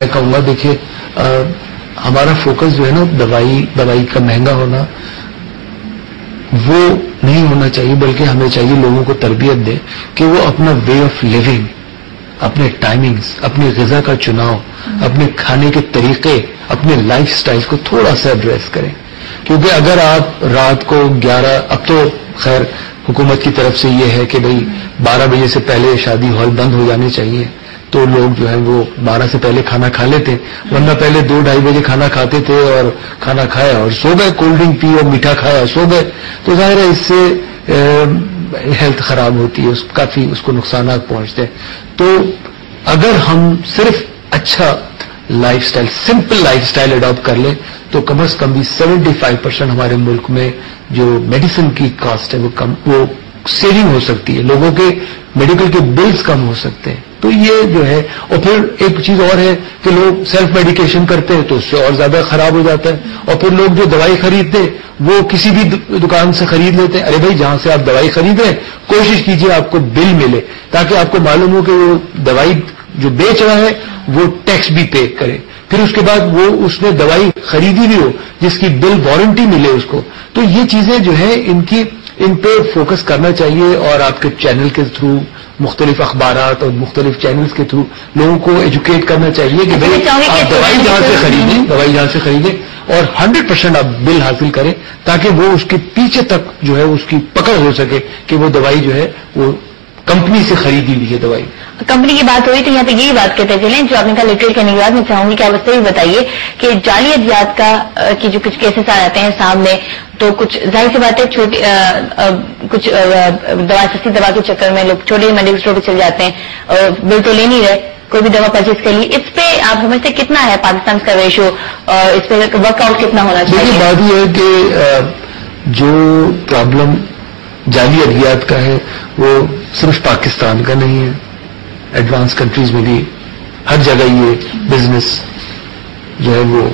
میں کہوں گا دیکھیے ہمارا فوکس جو ہے نا دوائی کا مہنگا ہونا وہ نہیں ہونا چاہیے، بلکہ ہمیں چاہیے لوگوں کو تربیت دے کہ وہ اپنا وے آف لیونگ، اپنے ٹائمنگز، اپنی غذا کا چناؤ، اپنے کھانے کے طریقے، اپنے لائف سٹائل کو تھوڑا سا ایڈریس کریں. کیونکہ اگر آپ رات کو 11، اب تو خیر حکومت کی طرف سے یہ ہے کہ بھئی 12 بجے سے پہلے شادی ہال بند ہو جانے چاہیے، تو لوگ جو ہے وہ 12 سے پہلے کھانا کھا لیتے، ورنہ پہلے 2-2:30 بجے کھانا کھاتے تھے اور کھانا کھایا اور سو گئے، کولڈ ڈرنک پی اور میٹھا کھایا سو گئے. تو ظاہر ہے اس سے ہیلتھ خراب ہوتی ہے، کافی اس کو نقصانات پہنچتے ہیں. تو اگر ہم صرف اچھا lifestyle, simple lifestyle adopt کر لیں تو کم از کم بھی 75% ہمارے ملک میں جو میڈیسن کی کاسٹ ہے وہ سیونگ ہو سکتی ہے، لوگوں کے میڈیکل کے بلز کم ہو سکتے ہیں. تو یہ جو ہے، اور پھر ایک چیز اور ہے کہ لوگ سیلف میڈیکیشن کرتے ہیں تو اس سے اور زیادہ خراب ہو جاتا ہے. اور پھر لوگ جو دوائی خریدتے ہیں وہ کسی بھی دکان سے خرید لیتے ہیں. ارے بھائی جہاں سے آپ دوائی خرید رہے ہیں کوشش کیجئے آپ کو بل ملے، تاکہ آپ کو معلوم ہو کہ وہ دوائی جو بیچ رہا ہے وہ ٹیکس بھی پے کرے، پھر اس کے بعد وہ اس نے دوائی خریدی بھی ہو جس کی بل وارنٹی ملے اس کو. تو یہ چیزیں جو ہے ان پہ فوکس کرنا چاہیے، اور آپ کے چینل کے تھرو، مختلف اخبارات اور مختلف چینلز کے تھرو لوگوں کو ایجوکیٹ کرنا چاہیے کہ بھائی آپ دوائی جہاں سے خریدیں اور 100% آپ بل حاصل کریں، تاکہ وہ اس کے پیچھے تک جو ہے اس کی پکڑ ہو سکے کہ وہ دوائی جو ہے وہ کمپنی سے خریدی ہوئی ہے دوائی. کمپنی کی بات ہوئی تو یہاں پہ یہی بات کہتے چلیں، جو آپ نے کہا لٹریٹ کرنے کے بعد میں چاہوں گی کہ آپ اس سے بھی بتائیے کہ جعلی ادویات کی جو کچھ کیسز آ جاتے ہیں سامنے، تو کچھ ظاہر سی بات ہے چھوٹی کچھ سستی دوا کے چکر میں لوگ چھوٹے میڈیکل اسٹور پہ چل جاتے ہیں، بل تو لے نہیں رہے، کوئی بھی دوا پرچیز کر لی. اس پہ آپ سمجھتے کتنا ہے پاکستان کا ریشو، اور اس پہ ورک آؤٹ کتنا ہونا چاہیے؟ بات یہ ہے کہ جو پرابلم جعلی ادویات کا ہے وہ صرف پاکستان کا نہیں ہے، ایڈوانس کنٹریز میں بھی ہر جگہ یہ بزنس جو ہے وہ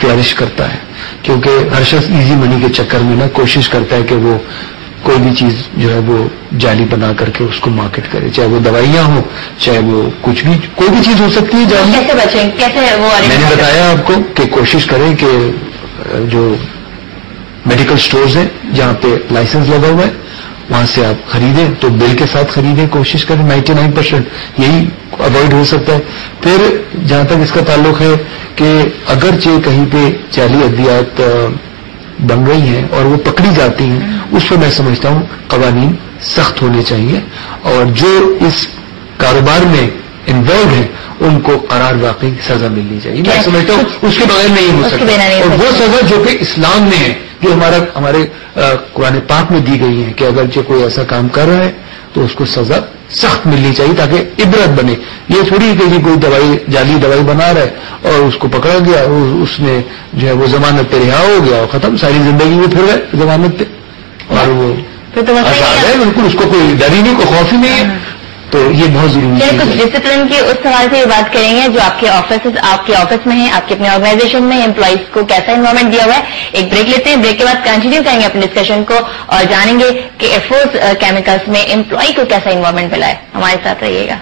فلرش کرتا ہے، کیونکہ ہر شخص ایزی منی کے چکر میں کوشش کرتا ہے کہ وہ کوئی بھی چیز جو ہے وہ جعلی بنا کر کے اس کو مارکیٹ کرے، چاہے وہ دوائیاں ہوں، چاہے وہ کچھ بھی، کوئی بھی چیز ہو سکتی ہے جعلی. کیسے بچیں، کیسے وہ؟ میں نے بتایا آپ کو کہ کوشش کریں کہ جو میڈیکل سٹورز ہیں جہاں پہ لائسنس لگا ہوا ہے وہاں سے آپ خریدیں تو بل کے ساتھ خریدیں، کوشش کریں. 99% یہی اوائڈ ہو سکتا ہے. پھر جہاں تک اس کا تعلق ہے کہ اگرچہ کہیں پہ جعلی ادویات بن رہی ہیں اور وہ پکڑی جاتی ہیں، اس پہ میں سمجھتا ہوں قوانین سخت ہونے چاہیے، اور جو اس کاروبار میں انوالو ہیں ان کو قرار واقعی سزا ملنی چاہیے. میں سمجھتا ہوں اس کے بغیر نہیں ہو سکتا، اور وہ سزا جو کہ اسلام میں ہے، جو ہمارے قرآن پاک میں دی گئی ہے کہ اگرچہ کوئی ایسا کام کر رہا ہے تو اس کو سزا سخت ملنی چاہیے تاکہ عبرت بنے. یہ تھوڑی کہ کوئی جعلی دوائی بنا رہا ہے اور اس کو پکڑا گیا، اس نے جو ہے وہ ضمانت پہ رہا ہو گیا اور ختم، ساری زندگی وہ پھر گئے ضمانت پہ، اور وہ آزاد ہے بالکل، اس کو کوئی ڈر ہی نہیں، کوئی خوف ہی نہیں ہے. تو یہ بہت ضروری ہے. کچھ ڈسپلن کی اس سوال سے بات کریں گے جو آپ کے آفس میں ہیں، آپ کے اپنے آرگنائزیشن میں امپلائیز کو کیسا انوائرمنٹ دیا ہوا ہے. ایک بریک لیتے ہیں، بریک کے بعد کنٹینیو کریں گے اپنے ڈسکشن کو اور جانیں گے کہ ایفورس کیمیکلز میں امپلائی کو کیسا انوائرمنٹ ملا ہے. ہمارے ساتھ رہیے گا.